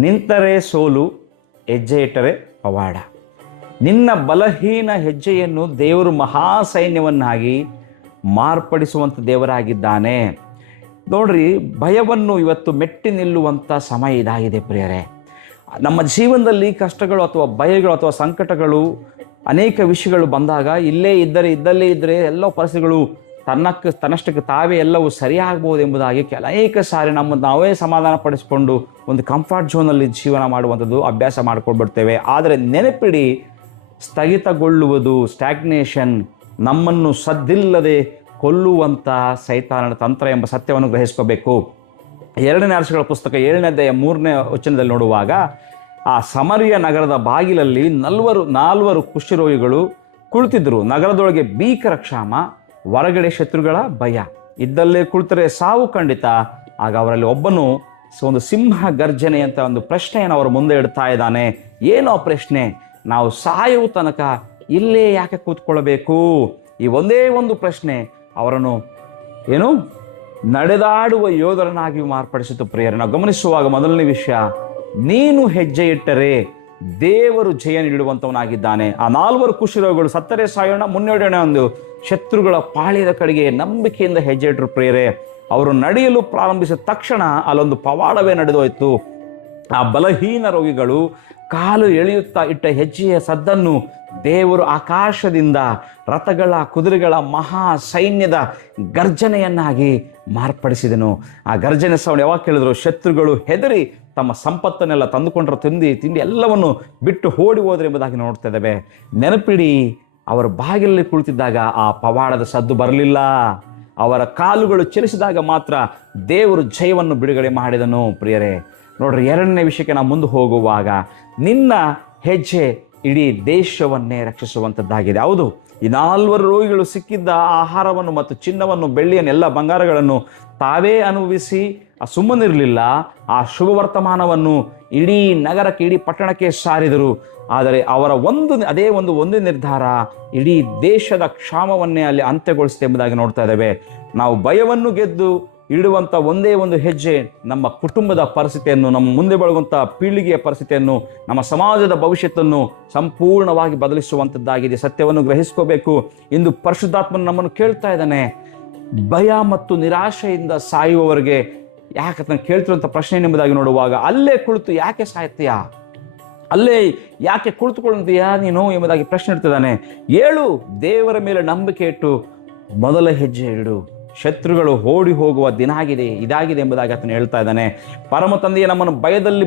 ನಿಂತರೆ ಸೋಲು, ಹೆಜ್ಜೆ ಇಟ್ಟರೆ ಪವಾಡ. ನಿನ್ನ ಬಲಹೀನ ಹೆಜ್ಜೆಯನ್ನು ದೇವರು ಮಹಾಸೈನ್ಯವನ್ನಾಗಿ ಮಾರ್ಪಡಿಸುವಂಥ ದೇವರಾಗಿದ್ದಾನೆ. ನೋಡ್ರಿ, ಭಯವನ್ನು ಇವತ್ತು ಮೆಟ್ಟಿ ನಿಲ್ಲುವಂಥ ಸಮಯ ಇದಾಗಿದೆ ಪ್ರಿಯರೇ. ನಮ್ಮ ಜೀವನದಲ್ಲಿ ಕಷ್ಟಗಳು ಅಥವಾ ಭಯಗಳು ಅಥವಾ ಸಂಕಟಗಳು ಅನೇಕ ವಿಷಯಗಳು ಬಂದಾಗ ಇದ್ದಲ್ಲೇ ಇದ್ದರೆ ಎಲ್ಲ ಪರಿಸ್ಥಿತಿಗಳು ತನ್ನಷ್ಟಕ್ಕೆ ತಾವೇ ಎಲ್ಲವೂ ಸರಿಯಾಗಬಹುದು ಎಂಬುದಾಗಿ ಅನೇಕ ಸಾರಿ ನಾವೇ ಸಮಾಧಾನ ಪಡಿಸಿಕೊಂಡು ಒಂದು ಕಂಫರ್ಟ್ ಝೋನಲ್ಲಿ ಜೀವನ ಮಾಡುವಂಥದ್ದು ಅಭ್ಯಾಸ ಮಾಡ್ಕೊಂಡ್ಬಿಡ್ತೇವೆ. ಆದರೆ ನೆನಪಿಡಿ, ಸ್ಥಗಿತಗೊಳ್ಳುವುದು, ಸ್ಟ್ಯಾಗ್ನೇಷನ್, ನಮ್ಮನ್ನು ಸದ್ದಿಲ್ಲದೆ ಕೊಲ್ಲುವಂಥ ಸೈತಾನನ ತಂತ್ರ ಎಂಬ ಸತ್ಯವನ್ನು ಗ್ರಹಿಸ್ಕೋಬೇಕು. 2ನೇ ಅರಸುಗಳ ಪುಸ್ತಕ 7ನೇ ಅಧ್ಯಾಯ 3ನೇ ವಚನದಲ್ಲಿ ನೋಡುವಾಗ, ಆ ಸಮರಿಯ ನಗರದ ಬಾಗಿಲಲ್ಲಿ 4 ಕುಷ್ಠರೋಗಿಗಳು ಕುಳಿತಿದ್ರು. ನಗರದೊಳಗೆ ಭೀಕರ ಕ್ಷಾಮ, ಹೊರಗಡೆ ಶತ್ರುಗಳ ಭಯ, ಇದ್ದಲ್ಲೇ ಕುಳಿತರೆ ಸಾವು ಖಂಡಿತ. ಆಗ ಅವರಲ್ಲಿ ಒಬ್ಬನು ಒಂದು ಸಿಂಹ ಗರ್ಜನೆ ಅಂತ ಒಂದು ಪ್ರಶ್ನೆಯನ್ನು ಅವರ ಮುಂದೆ ಇಡ್ತಾ ಇದ್ದಾನೆ. ಏನೋ ಪ್ರಶ್ನೆ, ನಾವು ಸಾಯುವ ತನಕ ಇಲ್ಲೇ ಯಾಕೆ ಕೂತ್ಕೊಳ್ಬೇಕು? ಈ ಒಂದೇ ಒಂದು ಪ್ರಶ್ನೆ ಅವರನ್ನು ನಡೆದಾಡುವ ಯೋಧರನ್ನಾಗಿ ಮಾರ್ಪಡಿಸಿತು. ಪ್ರಿಯರೇ, ನಾವು ಗಮನಿಸುವಾಗ ಮೊದಲನೇ ವಿಷಯ, ನೀನು ಹೆಜ್ಜೆ ಇಟ್ಟರೆ ದೇವರು ಜಯ ನೀಡುವಂಥವನಾಗಿದ್ದಾನೆ. ಆ 4 ಕುಷ್ಠರೋಗಿಗಳು ಸತ್ತರೆ ಸಾಯೋಣ, ಮುನ್ನಡೆಯೋಣ ಒಂದು ಶತ್ರುಗಳ ಪಾಳ್ಯದ ಕಡೆಗೆ ನಂಬಿಕೆಯಿಂದ ಹೆಜ್ಜೆ ಇಟ್ಟರು. ಪ್ರಿಯರೇ, ಅವರು ನಡೆಯಲು ಪ್ರಾರಂಭಿಸಿದ ತಕ್ಷಣ ಅಲ್ಲೊಂದು ಪವಾಡವೇ ನಡೆದೋಯ್ತು. ಆ ಬಲಹೀನ ರೋಗಿಗಳು ಕಾಲು ಎಳೆಯುತ್ತಾ ಇಟ್ಟ ಹೆಜ್ಜೆಯ ಸದ್ದನ್ನು ದೇವರು ಆಕಾಶದಿಂದ ರಥಗಳ ಕುದುರೆಗಳ ಮಹಾ ಸೈನ್ಯದ ಗರ್ಜನೆಯನ್ನಾಗಿ ಮಾರ್ಪಡಿಸಿದನು. ಆ ಗರ್ಜನೆ ಸೌಂಡ್ ಯಾವಾಗ ಕೇಳಿದ್ರು, ಶತ್ರುಗಳು ಹೆದರಿ ತಮ್ಮ ಸಂಪತ್ತನ್ನೆಲ್ಲ ತಂದುಕೊಂಡ್ರ ತಿಂಡಿ ಎಲ್ಲವನ್ನು ಬಿಟ್ಟು ಓಡಿ ಹೋದ್ರೆ ಎಂಬುದಾಗಿ ನೋಡ್ತಾ ಇದ್ದೇವೆ. ನೆನಪಿಡಿ, ಅವರ ಬಾಗಿಲಲ್ಲಿ ಕುಳಿತಿದ್ದಾಗ ಆ ಪವಾಡದ ಸದ್ದು ಬರಲಿಲ್ಲ. ಅವರ ಕಾಲುಗಳು ಚಲಿಸಿದಾಗ ಮಾತ್ರ ದೇವರು ಜಯವನ್ನು ಬಿಡುಗಡೆ ಮಾಡಿದನು. ಪ್ರಿಯರೇ, ನೋಡ್ರಿ, 2ನೇ ವಿಷಯಕ್ಕೆ ನಾವು ಮುಂದೆ ಹೋಗುವಾಗ, ನಿನ್ನ ಹೆಜ್ಜೆ ಇಡೀ ದೇಶವನ್ನೇ ರಕ್ಷಿಸುವಂಥದ್ದಾಗಿದೆ. ಹೌದು, ಈ 4 ರೋಗಿಗಳು ಸಿಕ್ಕಿದ್ದ ಆಹಾರವನ್ನು ಮತ್ತು ಚಿನ್ನವನ್ನು, ಬೆಳ್ಳಿಯನ್ನು, ಎಲ್ಲ ಬಂಗಾರಗಳನ್ನು ತಾವೇ ಅನುಭವಿಸಿ ಸುಮ್ಮನಿರಲಿಲ್ಲ. ಆ ಶುಭ ವರ್ತಮಾನವನ್ನು ಇಡೀ ನಗರಕ್ಕೆ, ಇಡೀ ಪಟ್ಟಣಕ್ಕೆ ಸಾರಿದರು. ಆದರೆ ಅವರ ಒಂದೇ ನಿರ್ಧಾರ ಇಡೀ ದೇಶದ ಕ್ಷಾಮವನ್ನೇ ಅಲ್ಲಿ ಅಂತ್ಯಗೊಳಿಸುತ್ತೆ ಎಂಬುದಾಗಿ ನೋಡ್ತಾ ಇದ್ದೇವೆ. ನಾವು ಭಯವನ್ನು ಗೆದ್ದು ಇಡುವಂಥ ಒಂದೇ ಒಂದು ಹೆಜ್ಜೆ ನಮ್ಮ ಕುಟುಂಬದ ಪರಿಸ್ಥಿತಿಯನ್ನು, ನಮ್ಮ ಮುಂದೆ ಬರುವಂಥ ಪೀಳಿಗೆಯ ಪರಿಸ್ಥಿತಿಯನ್ನು, ನಮ್ಮ ಸಮಾಜದ ಭವಿಷ್ಯತ್ತನ್ನು ಸಂಪೂರ್ಣವಾಗಿ ಬದಲಿಸುವಂಥದ್ದಾಗಿದೆ. ಸತ್ಯವನ್ನು ಗ್ರಹಿಸ್ಕೋಬೇಕು. ಇಂದು ಪರಿಶುದ್ಧಾತ್ಮನು ನಮ್ಮನ್ನು ಕೇಳ್ತಾ ಇದ್ದಾನೆ, ಭಯ ಮತ್ತು ನಿರಾಶೆಯಿಂದ ಸಾಯುವವರೆಗೆ ಯಾಕೆ ನಾನು ಕೇಳ್ತಿರುವಂಥ ಪ್ರಶ್ನೆ ಎಂಬುದಾಗಿ ನೋಡುವಾಗ, ಅಲ್ಲೇ ಕುಳಿತು ಯಾಕೆ ಸಾಯ್ತೀಯಾ, ಅಲ್ಲೇ ಯಾಕೆ ಕುಳಿತುಕೊಳ್ಳುತ್ತೀಯಾ ನೀನು ಎಂಬುದಾಗಿ ಪ್ರಶ್ನೆ ಇಡ್ತಿದ್ದಾನೆ. ಏಳು, ದೇವರ ಮೇಲೆ ನಂಬಿಕೆ ಇಟ್ಟು ಮೊದಲ ಹೆಜ್ಜೆ ಇಡು. ಶತ್ರುಗಳು ಓಡಿ ಹೋಗುವ ದಿನ ಇದಾಗಿದೆ ಎಂಬುದಾಗಿ ಆತನು ಹೇಳ್ತಾ ಇದ್ದಾನೆ. ಪರಮ ತಂದೆಯೇ, ನಮ್ಮನ್ನು ಭಯದಲ್ಲಿ